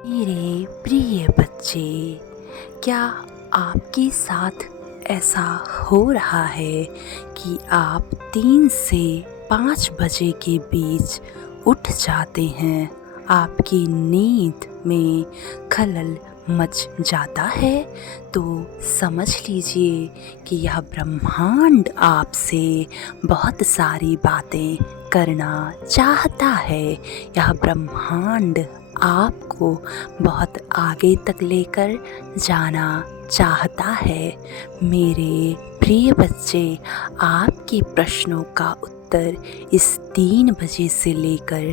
मेरे प्रिय बच्चे, क्या आपके साथ ऐसा हो रहा है कि आप 3 से 5 बजे के बीच उठ जाते हैं? आपकी नींद में खलल मच जाता है? तो समझ लीजिए कि यह ब्रह्मांड आपसे बहुत सारी बातें करना चाहता है। यह ब्रह्मांड आपको बहुत आगे तक लेकर जाना चाहता है। मेरे प्रिय बच्चे, आपके प्रश्नों का उत्तर इस 3 बजे से लेकर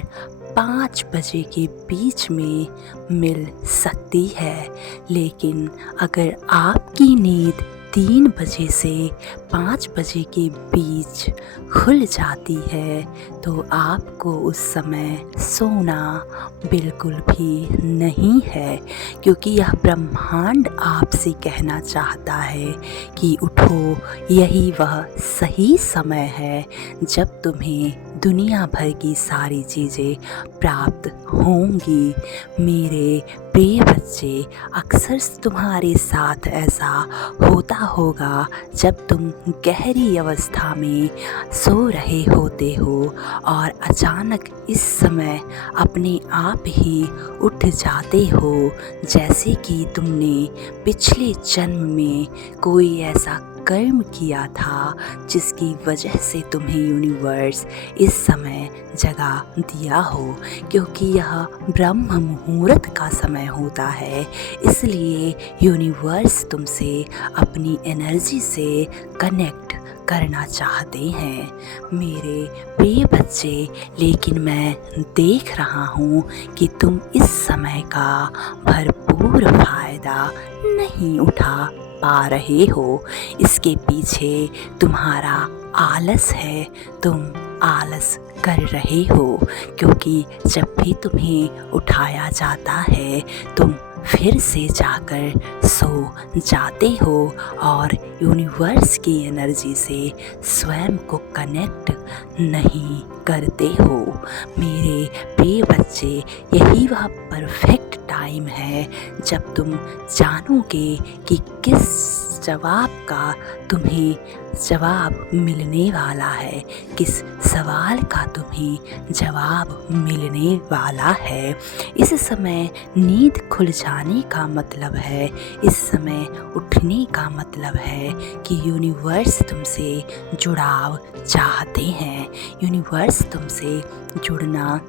5 बजे के बीच में मिल सकती है। लेकिन अगर आपकी नींद 3 बजे से 5 बजे के बीच खुल जाती है तो आपको उस समय सोना बिल्कुल भी नहीं है, क्योंकि यह ब्रह्मांड आपसे कहना चाहता है कि उठो, यही वह सही समय है जब तुम्हें दुनिया भर की सारी चीज़ें प्राप्त होंगी। मेरे प्रिय बच्चे, अक्सर तुम्हारे साथ ऐसा होता होगा जब तुम गहरी अवस्था में सो रहे होते हो और अचानक इस समय अपने आप ही उठ जाते हो, जैसे कि तुमने पिछले जन्म में कोई ऐसा कर्म किया था जिसकी वजह से तुम्हें यूनिवर्स इस समय जगा दिया हो। क्योंकि यह ब्रह्म मुहूर्त का समय होता है, इसलिए यूनिवर्स तुमसे अपनी एनर्जी से कनेक्ट करना चाहते हैं मेरे प्रिय बच्चे। लेकिन मैं देख रहा हूँ कि तुम इस समय का भरपूर फायदा नहीं उठा पा रहे हो। इसके पीछे तुम्हारा आलस है, तुम आलस कर रहे हो, क्योंकि जब भी तुम्हें उठाया जाता है तुम फिर से जाकर सो जाते हो और यूनिवर्स की एनर्जी से स्वयं को कनेक्ट नहीं करते हो। मेरे प्रिय बच्चे, यही वह परफेक्ट टाइम है जब तुम जानोगे कि किस जवाब का तुम्हें जवाब मिलने वाला है, किस सवाल का तुम्हें जवाब मिलने वाला है। इस समय नींद खुल जाने का मतलब है, इस समय उठने का मतलब है कि यूनिवर्स तुमसे जुड़ाव चाहते हैं, यूनिवर्स तुमसे जुड़ना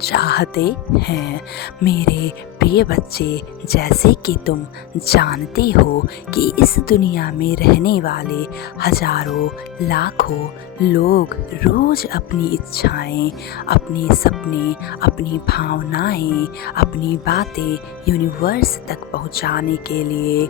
चाहते हैं। मेरे प्रिय बच्चे, जैसे कि तुम जानते हो कि इस दुनिया में रहने वाले हजारों लाखों लोग रोज़ अपनी इच्छाएं, अपने सपने, अपनी भावनाएं, अपनी बातें यूनिवर्स तक पहुंचाने के लिए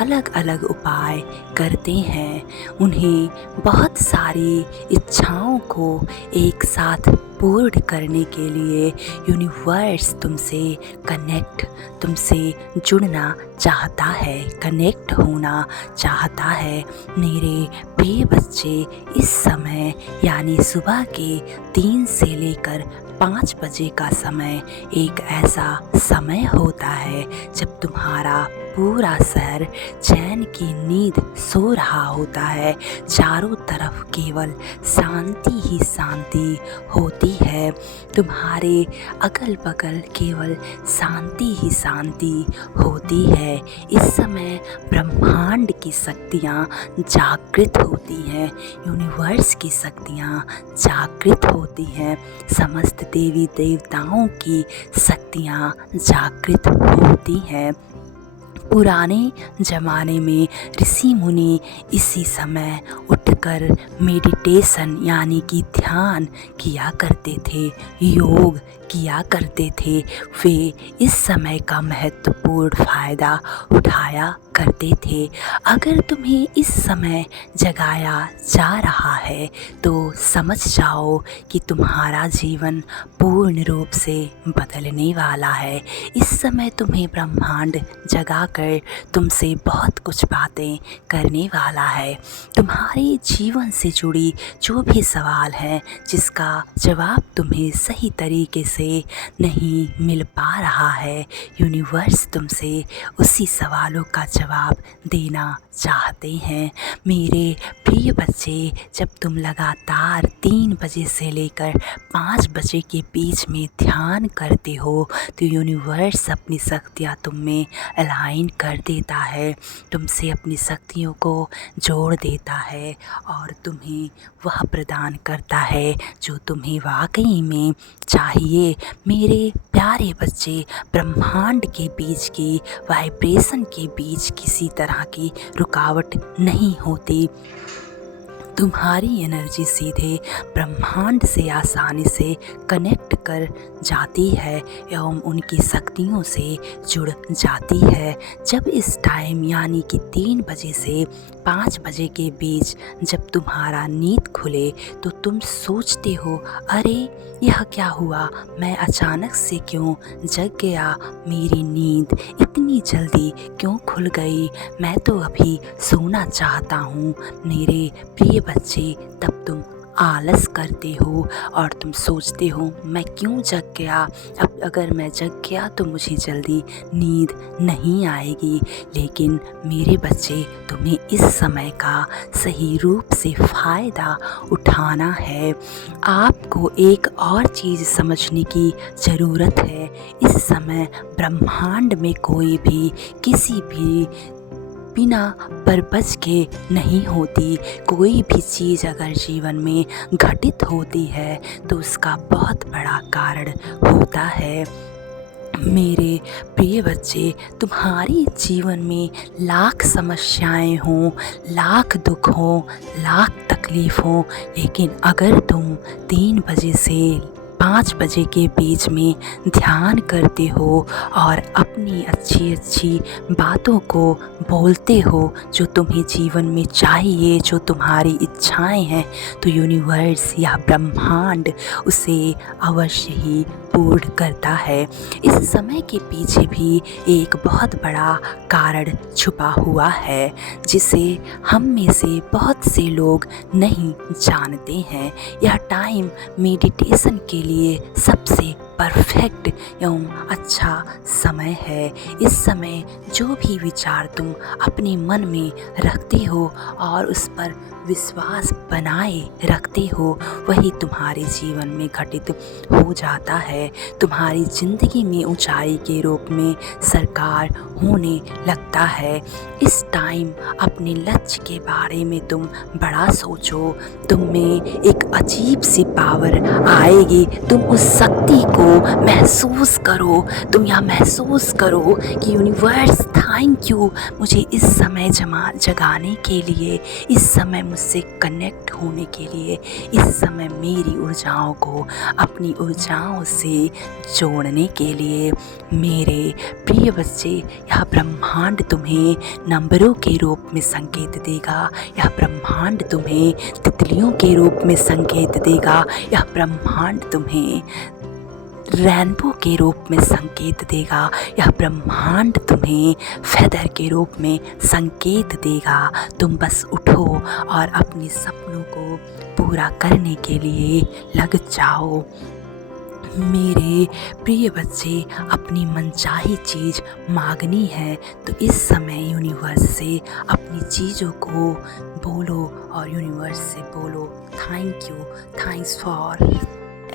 अलग अलग उपाय करते हैं। उन्हें बहुत सारी इच्छाओं को एक साथ पूर्ण करने के लिए यूनिवर्स तुमसे कनेक्ट, तुमसे जुड़ना चाहता है, कनेक्ट होना चाहता है। मेरे प्रिय बच्चे, इस समय यानी सुबह के 3 से लेकर 5 बजे का समय एक ऐसा समय होता है जब तुम्हारा पूरा शहर चैन की नींद सो रहा होता है। चारों तरफ केवल शांति ही शांति होती है, तुम्हारे अगल बगल केवल शांति ही शांति होती है। इस समय ब्रह्मांड की शक्तियाँ जागृत होती हैं, यूनिवर्स की शक्तियाँ जागृत होती हैं, समस्त देवी देवताओं की शक्तियाँ जागृत होती हैं। पुराने ज़माने में ऋषि मुनि इसी समय उठकर मेडिटेशन यानी कि ध्यान किया करते थे, योग किया करते थे। वे इस समय का महत्वपूर्ण फ़ायदा उठाया करते थे। अगर तुम्हें इस समय जगाया जा रहा है तो समझ जाओ कि तुम्हारा जीवन पूर्ण रूप से बदलने वाला है। इस समय तुम्हें ब्रह्मांड जगाकर तुमसे बहुत कुछ बातें करने वाला है। तुम्हारे जीवन से जुड़ी जो भी सवाल हैं, जिसका जवाब तुम्हें सही तरीके तुमसे नहीं मिल पा रहा है, यूनिवर्स तुमसे उसी सवालों का जवाब देना चाहते हैं। मेरे प्रिय बच्चे, जब तुम लगातार 3 बजे से लेकर 5 बजे के बीच में ध्यान करते हो तो यूनिवर्स अपनी शक्तियाँ तुम में अलाइन कर देता है, तुमसे अपनी शक्तियों को जोड़ देता है और तुम्हें वह प्रदान करता है जो तुम्हें वाकई में चाहिए। मेरे प्यारे बच्चे, ब्रह्मांड के बीच की वाइब्रेशन के बीच किसी तरह की रुकावट नहीं होती। तुम्हारी एनर्जी सीधे ब्रह्मांड से आसानी से कनेक्ट कर जाती है एवं उनकी शक्तियों से जुड़ जाती है। जब इस टाइम यानी कि 3 बजे से 5 बजे के बीच जब तुम्हारा नींद खुले तो तुम सोचते हो, अरे यह क्या हुआ, मैं अचानक से क्यों जग गया, मेरी नींद इतनी जल्दी क्यों खुल गई, मैं तो अभी सोना चाहता हूँ। मेरे प्रिय बच्चे, तब तुम आलस करते हो और तुम सोचते हो मैं क्यों जग गया, अब अगर मैं जग गया तो मुझे जल्दी नींद नहीं आएगी। लेकिन मेरे बच्चे, तुम्हें इस समय का सही रूप से फ़ायदा उठाना है। आपको एक और चीज़ समझने की ज़रूरत है, इस समय ब्रह्मांड में कोई भी किसी भी बिना पर्पज़ के नहीं होती। कोई भी चीज़ अगर जीवन में घटित होती है तो उसका बहुत बड़ा कारण होता है। मेरे प्रिय बच्चे, तुम्हारी जीवन में लाख समस्याएं हों, लाख दुख हों, लाख तकलीफ़ हों, लेकिन अगर तुम 3 बजे से 5 बजे के बीच में ध्यान करते हो और अपनी अच्छी अच्छी बातों को बोलते हो जो तुम्हें जीवन में चाहिए, जो तुम्हारी इच्छाएं हैं, तो यूनिवर्स या ब्रह्मांड उसे अवश्य ही पूर्ण करता है। इस समय के पीछे भी एक बहुत बड़ा कारण छुपा हुआ है जिसे हम में से बहुत से लोग नहीं जानते हैं। यह टाइम मेडिटेशन के लिए सबसे परफेक्ट एवं अच्छा समय है। इस समय जो भी विचार तुम अपने मन में रखते हो और उस पर विश्वास बनाए रखते हो वही तुम्हारे जीवन में घटित हो जाता है। तुम्हारी ज़िंदगी में ऊंचाई के रूप में सरकार होने लगता है। इस टाइम अपने लक्ष्य के बारे में तुम बड़ा सोचो, तुम में एक अजीब सी पावर आएगी। तुम उस शक्ति को महसूस करो, तुम यह महसूस करो कि यूनिवर्स थैंक यू मुझे इस समय जगाने के लिए, इस समय मुझसे कनेक्ट होने के लिए, इस समय मेरी ऊर्जाओं को अपनी ऊर्जाओं से जोड़ने के लिए। मेरे प्रिय बच्चे, यह ब्रह्मांड तुम्हें नंबरों के रूप में संकेत देगा, यह ब्रह्मांड तुम्हें तितलियों के रूप में संकेत देगा, यह ब्रह्मांड तुम्हें रेनबो के रूप में संकेत देगा, यह ब्रह्मांड तुम्हें फेदर के रूप में संकेत देगा। तुम बस उठो और अपने सपनों को पूरा करने के लिए लग जाओ। मेरे प्रिय बच्चे, अपनी मनचाही चीज़ मांगनी है तो इस समय यूनिवर्स से अपनी चीज़ों को बोलो और यूनिवर्स से बोलो thank you, thanks for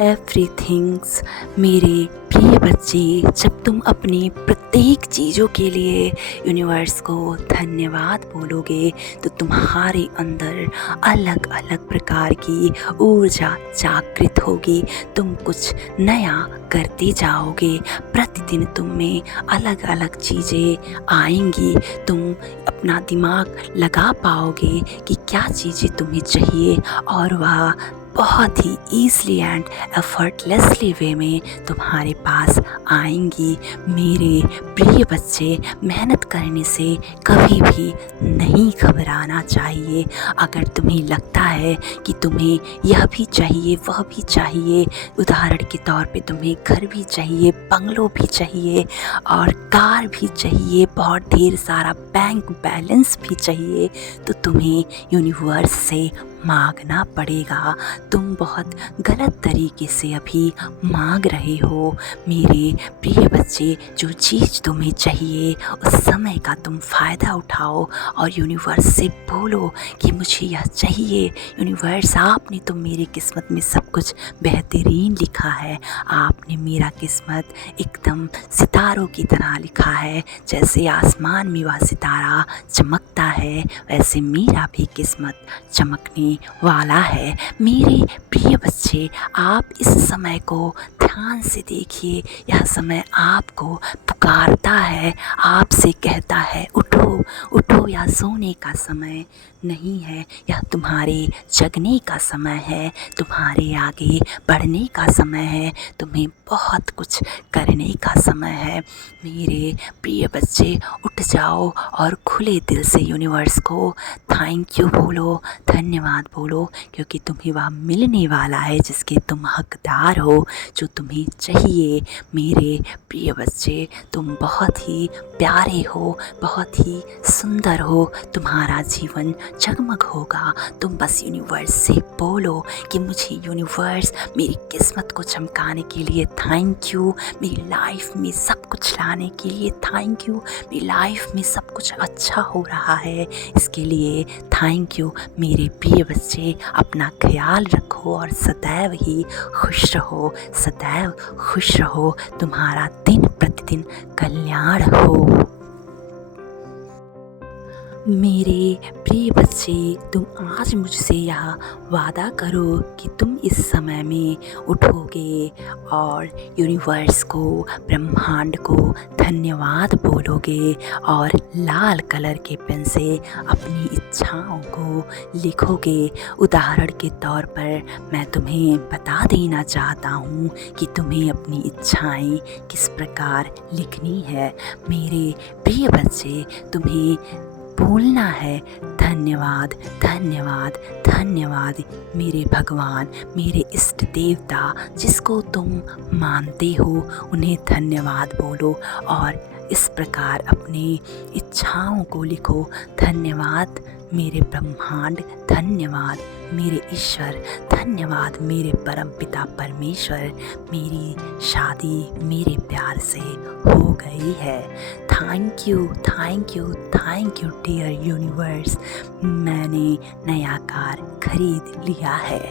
everything's. मेरे प्रिय बच्चे, जब तुम अपनी प्रत्येक चीज़ों के लिए यूनिवर्स को धन्यवाद बोलोगे तो तुम्हारे अंदर अलग अलग प्रकार की ऊर्जा जागृत होगी। तुम कुछ नया करते जाओगे, प्रतिदिन तुम में अलग अलग चीज़ें आएंगी। तुम अपना दिमाग लगा पाओगे कि क्या चीज़ें तुम्हें चाहिए और वह बहुत ही ईज़ली एंड एफर्टलेसली वे में तुम्हारे पास आएंगी। मेरे प्रिय बच्चे, मेहनत करने से कभी भी नहीं घबराना चाहिए। अगर तुम्हें लगता है कि तुम्हें यह भी चाहिए वह भी चाहिए, उदाहरण के तौर पे तुम्हें घर भी चाहिए, बंगलो भी चाहिए और कार भी चाहिए, बहुत ढेर सारा बैंक बैलेंस भी चाहिए, तो तुम्हें यूनिवर्स से मांगना पड़ेगा। तुम बहुत गलत तरीके से अभी मांग रहे हो। मेरे प्रिय बच्चे, जो चीज़ तुम्हें चाहिए उस समय का तुम फ़ायदा उठाओ और यूनिवर्स से बोलो कि मुझे यह चाहिए। यूनिवर्स, आपने तो मेरी किस्मत में सब कुछ बेहतरीन लिखा है। आपने मेरा किस्मत एकदम सितारों की तरह लिखा है। जैसे आसमान में वह सितारा चमकता है, वैसे मेरा भी किस्मत चमकने वाला है। मेरे प्रिय बच्चे, आप इस समय को ध्यान से देखिए। यह समय आपको पुकारता है, आपसे कहता है उठो उठो। यह सोने का समय नहीं है, यह तुम्हारे जगने का समय है, तुम्हारे आगे बढ़ने का समय है, तुम्हें बहुत कुछ करने का समय है। मेरे प्रिय बच्चे, उठ जाओ और खुले दिल से यूनिवर्स को थैंक यू बोलो, धन्यवाद बोलो, क्योंकि तुम्हें वह मिलने वाला है जिसके तुम हकदार हो, जो तुम्हें चाहिए। मेरे प्रिय बच्चे, तुम बहुत ही प्यारे हो, बहुत ही सुंदर हो, तुम्हारा जीवन जगमग होगा। तुम बस यूनिवर्स से बोलो कि मुझे यूनिवर्स मेरी किस्मत को चमकाने के लिए थैंक यू, मेरी लाइफ में सब कुछ लाने के लिए थैंक यू, मेरी लाइफ में सब कुछ अच्छा हो रहा है इसके लिए थैंक यू। मेरे प्रिय बच्चे, अपना ख्याल रखो और सदैव ही खुश रहो, सदैव खुश रहो। तुम्हारा दिन प्रतिदिन कल्याण हो। मेरे प्रिय बच्चे, तुम आज मुझसे यह वादा करो कि तुम इस समय में उठोगे और यूनिवर्स को, ब्रह्मांड को धन्यवाद बोलोगे और लाल कलर के पेन से अपनी इच्छाओं को लिखोगे। उदाहरण के तौर पर मैं तुम्हें बता देना चाहता हूँ कि तुम्हें अपनी इच्छाएं किस प्रकार लिखनी है। मेरे प्रिय बच्चे, तुम्हें बोलना है धन्यवाद धन्यवाद धन्यवाद। मेरे भगवान, मेरे इष्ट देवता, जिसको तुम मानते हो, उन्हें धन्यवाद बोलो और इस प्रकार अपनी इच्छाओं को लिखो। धन्यवाद मेरे ब्रह्मांड, धन्यवाद मेरे ईश्वर, धन्यवाद मेरे परमपिता परमेश्वर, मेरी शादी मेरे प्यार से हो गई है। Thank you thank you thank you dear universe, मैंने नया कार खरीद लिया है।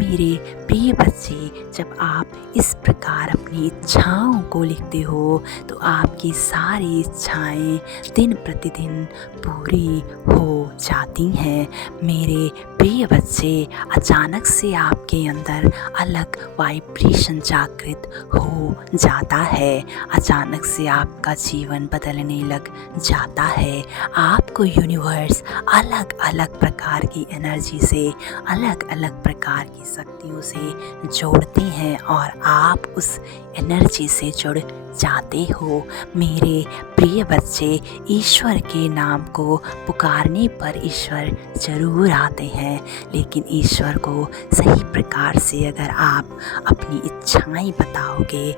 मेरे प्रिय बच्चे, जब आप इस प्रकार अपनी इच्छाओं को लिखते हो तो आपकी सारी इच्छाएं दिन प्रतिदिन पूरी हो जाती हैं। मेरे प्रिय बच्चे, अचानक से आपके अंदर अलग वाइब्रेशन जागृत हो जाता है। अचानक से आपका जीवन बदलने लग जाता है। आपको यूनिवर्स अलग अलग प्रकार की एनर्जी से, अलग अलग प्रकार की शक्तियों से जोड़ते हैं और आप उस एनर्जी से जुड़ जाते हो। मेरे प्रिय बच्चे, ईश्वर के नाम को पुकारने पर ईश्वर ज़रूर आते हैं, लेकिन ईश्वर को सही प्रकार से अगर आप अपनी इच्छाएं बताओगे,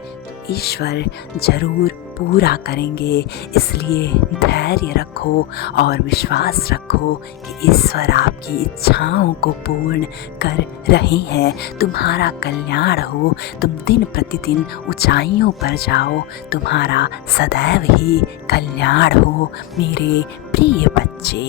ईश्वर ज़रूर पूरा करेंगे। इसलिए धैर्य रखो और विश्वास रखो कि ईश्वर आपकी इच्छाओं को पूर्ण कर रहे हैं। तुम्हारा कल्याण हो, तुम दिन प्रतिदिन ऊंचाइयों पर जाओ, तुम्हारा सदैव ही कल्याण हो मेरे प्रिय बच्चे।